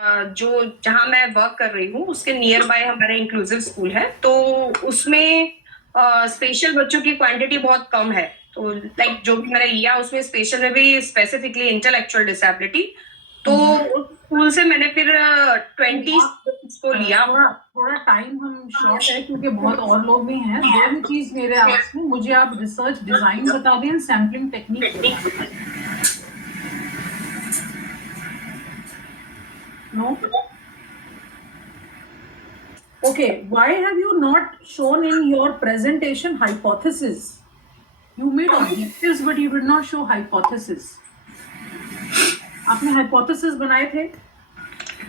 जो जहाँ मैं वर्क कर रही हूँ उसके नियर बाय हमारा इंक्लूसिव स्कूल है, तो उसमें स्पेशल बच्चों की क्वांटिटी बहुत कम है। तो लाइक जो भी मैंने लिया उसमें स्पेशल में भी स्पेसिफिकली इंटेलेक्चुअल डिसेबिलिटी, तो उस स्कूल से मैंने फिर 20 को लिया। थोड़ा टाइम हम शॉर्ट है क्योंकि बहुत और लोग भी हैं। दो ही चीज मेरे आपसे, मुझे आप रिसर्च डिजाइन बता दें, सैम्पलिंग टेक्निक बता दें। No? Okay, why have you not shown in your presentation hypothesis? You made objectives, but you did not show hypothesis. आपने hypothesis बनाए थे?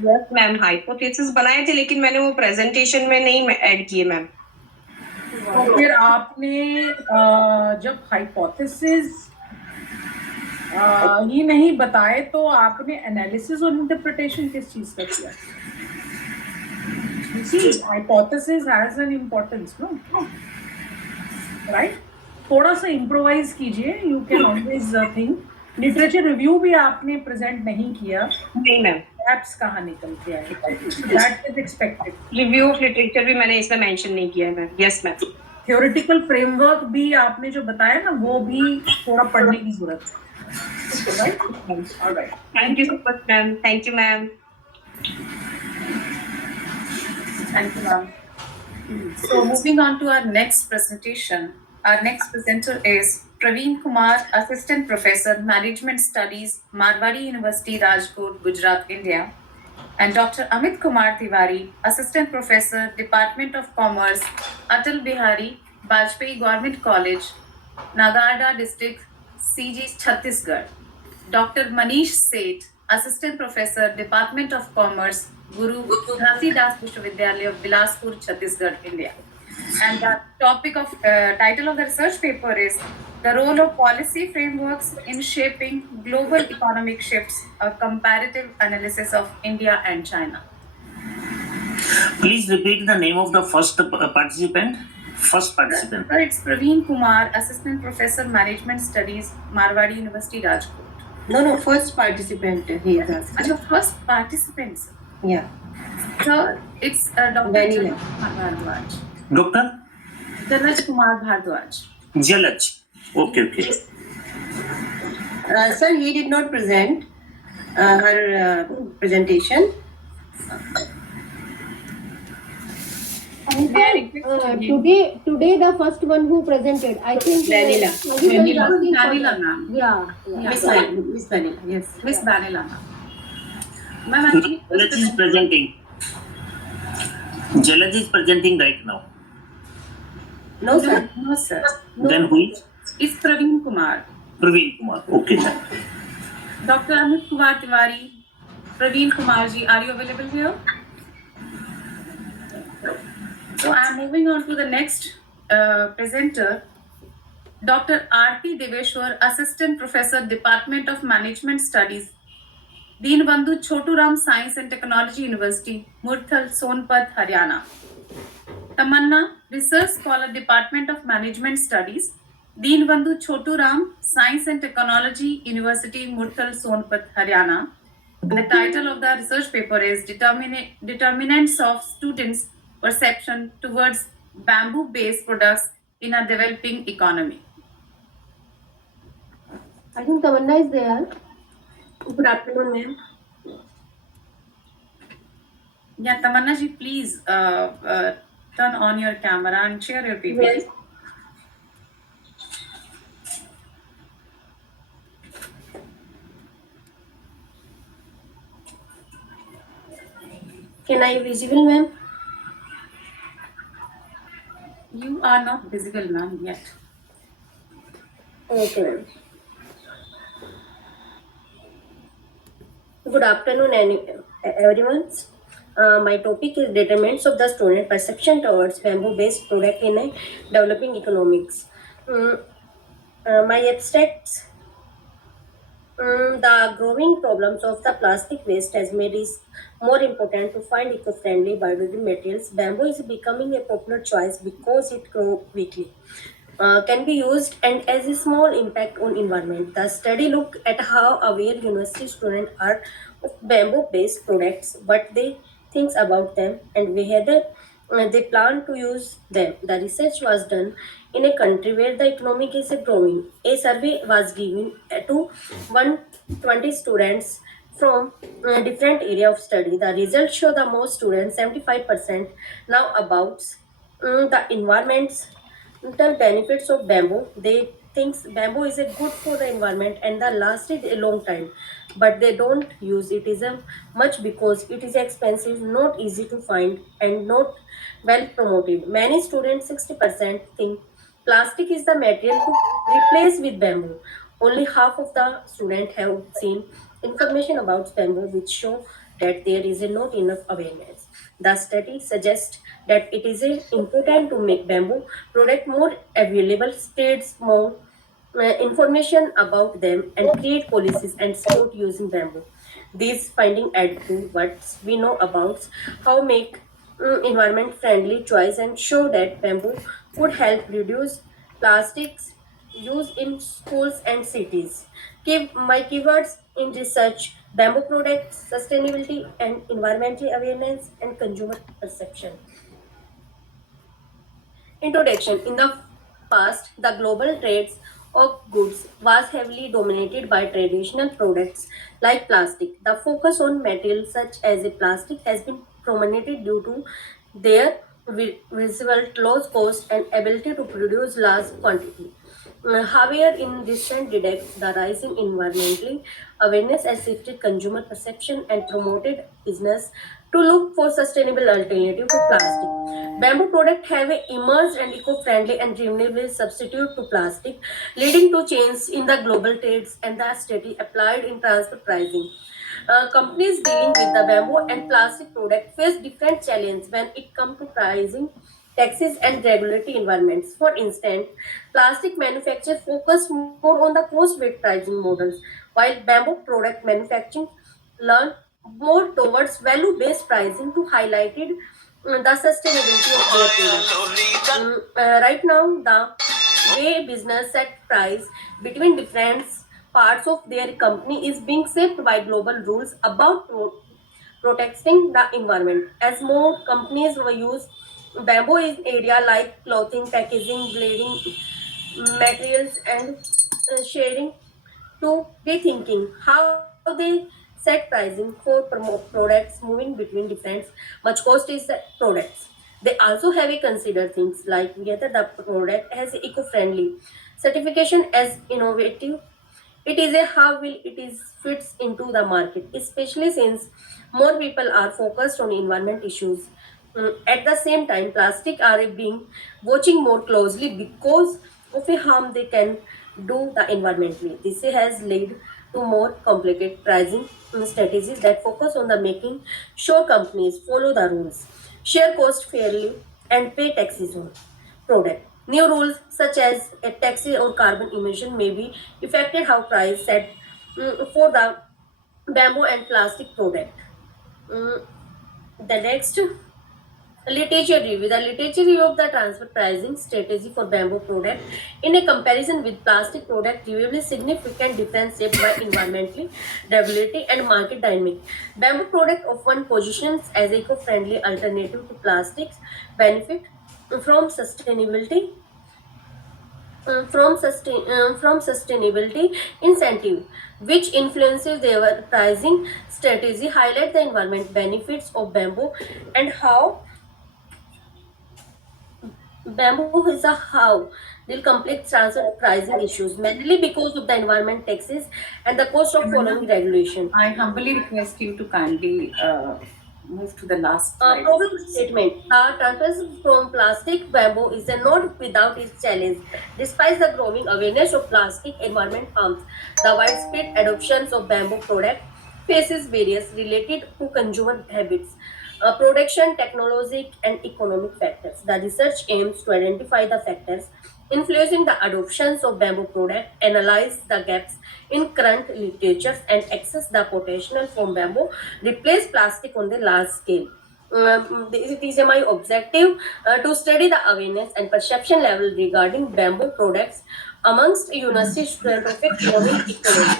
यस मैम, हाइपोथेसिस बनाए थे, लेकिन मैंने वो प्रेजेंटेशन में नहीं ऐड किए मैम। तो फिर आपने जब hypothesis ये नहीं बताए तो आपने एनालिसिस और इंटरप्रिटेशन किस चीज का किया? You see, hypothesis has an importance, no? Right? थोड़ा सा इम्प्रोवाइज कीजिए, you can always think. Literature review भी आपने प्रेजेंट नहीं किया। नहीं मैम। एप्स कहाँ निकल के आए? That is expected. Review of literature भी मैंने इसमें मेंशन नहीं किया है ma'am. Yes ma'am. Theoretical framework भी आपने जो बताया ना, वो भी थोड़ा पढ़ने की जरूरत है। Right? All right. Thank you so much, ma'am. Thank you, ma'am. Thank you, ma'am. So moving on to our next presentation. Our next presenter is Praveen Kumar, Assistant Professor, Management Studies, Marwari University, Rajkot, Gujarat, India. And Dr. Amit Kumar Tiwari, Assistant Professor, Department of Commerce, Atal Bihari Vajpayee Government College, Nagarda District, CG, Chhattisgarh. Dr. Manish Seth, Assistant Professor, Department of Commerce, Guru Ghasidas Vishwavidyalaya of Bilaspur, Chhattisgarh, India. And the title of the research paper is The Role of Policy Frameworks in Shaping Global Economic Shifts, a Comparative Analysis of India and China. Please repeat the name of the first participant. Sir, it's Praveen Kumar, Assistant Professor, Management Studies, Marwari University, Rajkot. No, first participant he is asking. The first participants. Yeah. So it's Dr. Vanilla. Bhardwaj. Doctor? Jalaj Kumar Bhardwaj. Jalaj. Okay. Sir, he did not present her presentation. Today the first one who presented, I think Vanilla, ma'am. Yeah. Miss Vanilla, yes. Miss Vanilla, ma'am. Jalaj is presenting. Jalaj is presenting right now. No, sir. No, sir. Then who is? It's Praveen Kumar. Praveen Kumar. Okay. Dr. Amit Kumar Tiwari, Praveen Kumar ji, are you available here? So I am moving on to the next presenter, Dr. R.P. Deveshwar, Assistant Professor, Department of Management Studies, Deenbandhu Choturam Science and Technology University, Murthal, Sonpat, Haryana. Tamanna, Research Scholar, Department of Management Studies, Deenbandhu Choturam Science and Technology University, Murthal, Sonpat, Haryana. The title of the research paper is Determinants of Students' Perception Towards Bamboo-Based Products in a Developing Economy. I think Tamanna is there. Good afternoon, ma'am. Yeah, Tamanna ji, please turn on your camera and share your PPT. Yes. Can I be visible, ma'am? You are not visible, ma'am, yet. Okay, ma'am. Good afternoon, everyone. My topic is determinants of the student perception towards bamboo-based product in a developing economics. My abstracts. The growing problems of the plastic waste has made it more important to find eco-friendly biodegradable materials. Bamboo is becoming a popular choice because it grows quickly, can be used and has a small impact on environment. The study looked at how aware university students are of bamboo-based products, what they think about them, and whether they plan to use them. The research was done in a country where the economic is growing. A survey was given to 120 students from different area of study. The results show the most students, 75%, now about the environmental benefits of bamboo. They think bamboo is a good for the environment and that lasted a long time, but they don't use it is a much because it is expensive, not easy to find, and not well promoted. Many students, 60%, think plastic is the material to replace with bamboo. Only half of the students have seen information about bamboo, which show that there is not enough awareness. The study suggests that it is important to make bamboo product more available, spreads more information about them, and create policies and support using bamboo. These findings add to what we know about how make environment friendly choice and show that bamboo could help reduce plastics use in schools and cities. My keywords in research: bamboo products, sustainability and environmental awareness, and consumer perception. Introduction. In the past, the global trades of goods was heavily dominated by traditional products like plastic. The focus on materials such as a plastic has been prominent due to their visible low cost and ability to produce large quantity. However, in recent decades, the rising environmental awareness has shifted consumer perception and promoted business to look for sustainable alternative to plastic. Bamboo products have emerged and eco-friendly and renewable substitute to plastic, leading to changes in the global trades and the study applied in transfer pricing. Companies dealing with the bamboo and plastic product face different challenges when it comes to pricing, taxes, and regulatory environments. For instance, plastic manufacturers focus more on the cost-based pricing models, while bamboo product manufacturing learn more towards value-based pricing to highlight the sustainability of their products. Right now, the way business set price between different parts of their company is being shaped by global rules about protecting the environment. As more companies will use bamboo in area like clothing, packaging, blading, materials, and sharing, to rethinking how they set pricing for products moving between different much cost is the products. They also have a consider things like whether the product has eco-friendly certification as innovative. It is a how will it is fits into the market, especially since more people are focused on environment issues. At the same time, plastic are being watching more closely because of a harm they can do the environmentally. This has led to more complicated pricing strategies that focus on the making sure companies follow the rules, share cost fairly, and pay taxes on product. New rules such as a tax or carbon emission may be affected how price set for the bamboo and plastic product. Mm, the next literature review. The literature review of the transfer pricing strategy for bamboo product in a comparison with plastic product reveals significant difference shaped by environmentally, regulatory, and market dynamic. Bamboo product often positions as eco-friendly alternative to plastics, benefit from sustainability from sustainability incentive, which influences their pricing strategy, highlight the environment benefits of bamboo and how bamboo is a how will complex transfer pricing issues, mainly because of the environment taxes and the cost of following regulation. I humbly request you to kindly move to the last slide. Problem statement. Transfer from plastic bamboo is not without its challenge. Despite the growing awareness of plastic environment harms, the widespread adoption of bamboo product faces barriers related to consumer habits, production, technology, and economic factors. The research aims to identify the factors influencing the adoptions of bamboo product, analyze the gaps in current literatures, and assess the potential from bamboo replace plastic on the large scale. It is my objective to study the awareness and perception level regarding bamboo products amongst university students of a growing economy.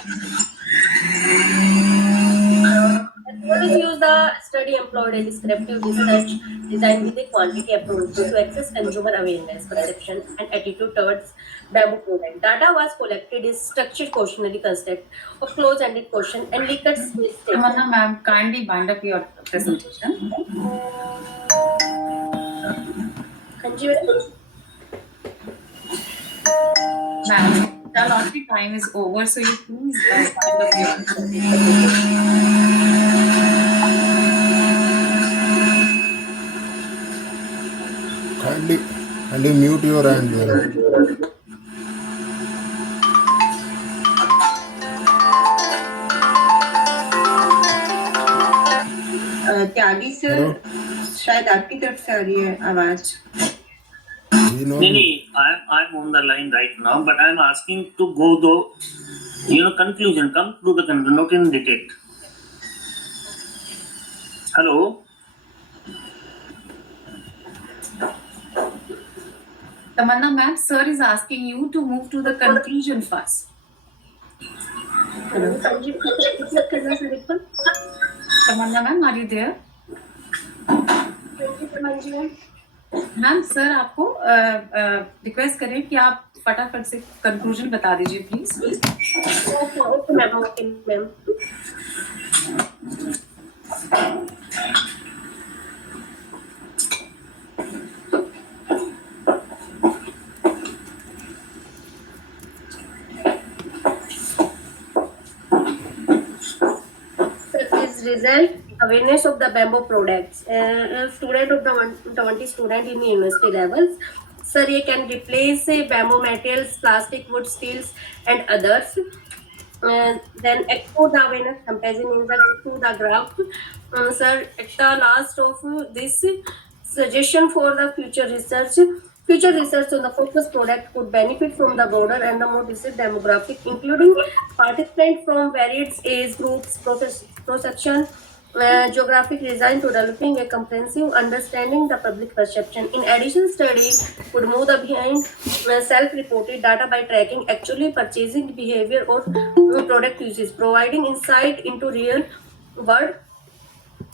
Always use the study employed a descriptive research designed with a quantity approach to access consumer awareness, perception, and attitude towards bamboo product. Data was collected in structured questionnaire construct of close-ended question and Likert space statement. Tamanna ma'am, kindly bind up your presentation. हाँ जी madam. Ma'am, the allotted time is over, so you please bind up your presentation. Kindly mute your hand, ma'am. Tyagi sir Hello? शायद आपकी तरफ से आ रही है आवाज। No, I'm on the line right now, but I'm asking to go the conclusion. Come to the conclusion, not in detail. Hello. Tamanna ma'am, sir is asking you to move to the conclusion first. हाँ जी मतलब करना sir एक बार। Tamanna ma'am, are you there? हाँ जी ma'am. Ma'am sir आपको request करें कि आप फटाफट से कंक्लूजन बता दीजिए please. Okay ma'am, okay ma'am. His result awareness of the bamboo products. Student of the 120 student in university levels. Sir, you can replace bamboo materials, plastic, wood, steels, and others. Then export the awareness comparison in the to the graph. Sir, at the last of this suggestion for the future research. Future research on the focus product could benefit from the broader and the more diverse demographic, including participants from various age groups, perception, geographic design to developing a comprehensive understanding the public perception. In addition, study could move the behind self-reported data by tracking actually purchasing behavior or product uses, providing insight into real world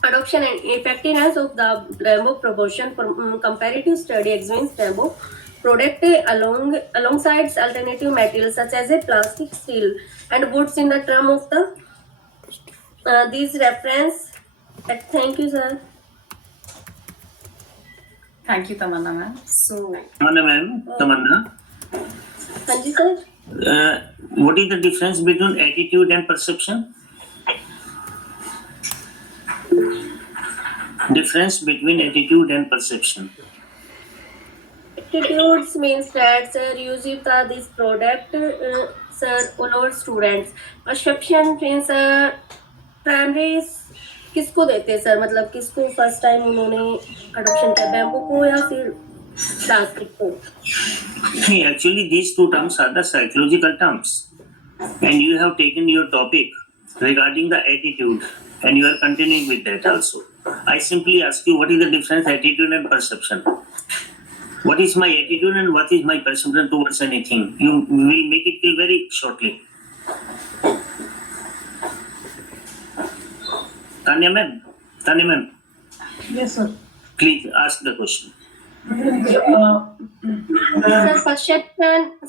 adoption and effectiveness of the bamboo proportion from comparative study examines bamboo product alongside alternative materials such as a plastic, steel, and woods in the term of the these reference. Thank you, sir. Thank you, Tamanna ma'am. So, Tamanna, हाँ जी sir. what is the difference between attitude and perception? Difference between attitude and perception. Attitudes means that sir use this product sir all our students. Perception means primary किसको देते हैं sir, मतलब किसको first time उन्होंने adoption किया, bamboo को या फिर प्लास्टिक को? Actually, these two terms are the psychological terms, and you have taken your topic regarding the attitude, and you are continuing with that also. I simply ask you, what is the difference attitude and perception? What is my attitude and what is my perception towards anything? You will make it clear very shortly. Tanya ma'am, Yes, sir. please ask the question.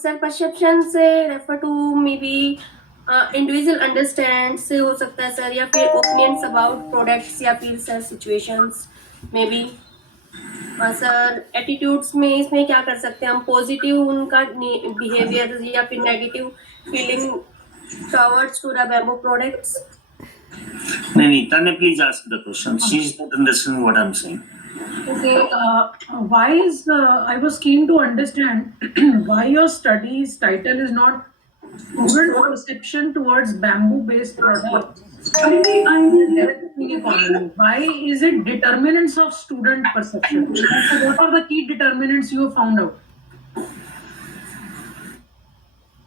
Sir perception से refer to maybe individual understand से हो सकता है sir, या फिर opinions about products या फिर sir situations may be. Sir attitudes में इसमें क्या कर सकते हैं हम, पॉजिटिव उनका बिहेवियर या फिर negative feeling towards to the bamboo products. नहीं, Tanya, please ask the question. She is not understanding what I'm saying. Okay, why is I was keen to understand why your study's title is not student perception towards bamboo-based products. Why is it determinants of student perception? So what are the key determinants you have found out?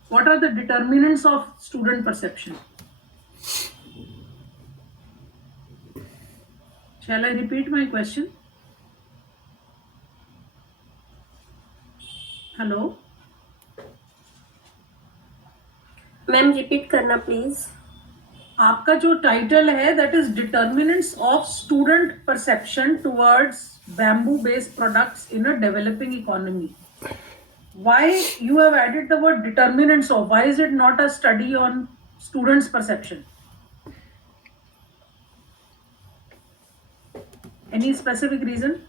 What are the determinants of student perception? Shall I repeat my question? Hello? Ma'am repeat करना please. आपका जो title है that is determinants of student perception towards bamboo based products in a developing economy. Why you have added the word determinants of? Why is it not a study on students perception? Any specific reason?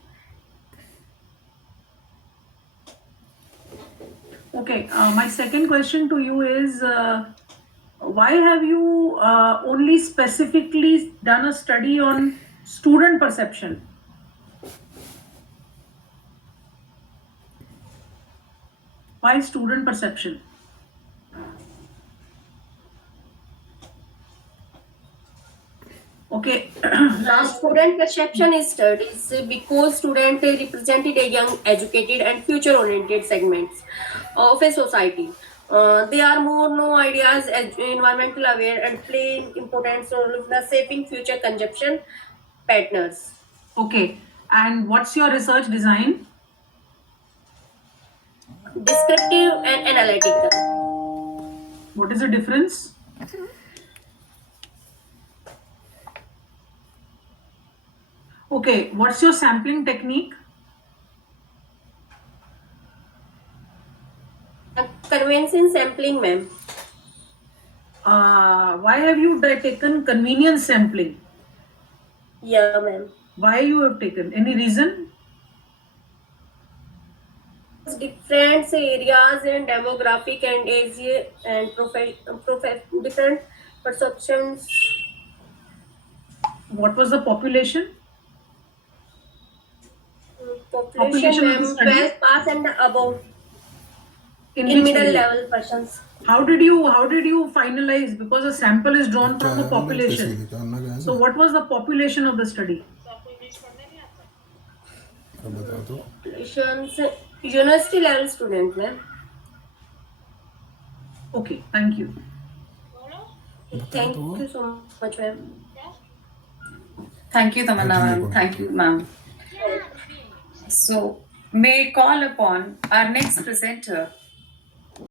Okay, my second question to you is why have you only specifically done a study on student perception? Why student perception? Okay, last Student perception is studies because students represented a young, educated, and future-oriented segments of a society. They are more no ideas, environmental aware, and play an important role in the shaping future consumption patterns. okay. And what's your research design? Descriptive and analytical. What is the difference? Okay, what's your sampling technique? Convention sampling, ma'am. Why have you taken convenience sampling? Yeah, ma'am. Why you have taken? Any reason? Different areas and demographic and age and different perceptions. What was the population? Population, of the ma'am, study? 12 pass and above. In which middle area? level persons. How did you finalize? Because a sample is drawn from the population. So what was the population of the study? बता दो Populations, university level students, ma'am. Okay, thank you. Thank you so much, ma'am. Thank you, Tamanna ma'am. Thank you, ma'am. So, may I call upon our next presenter,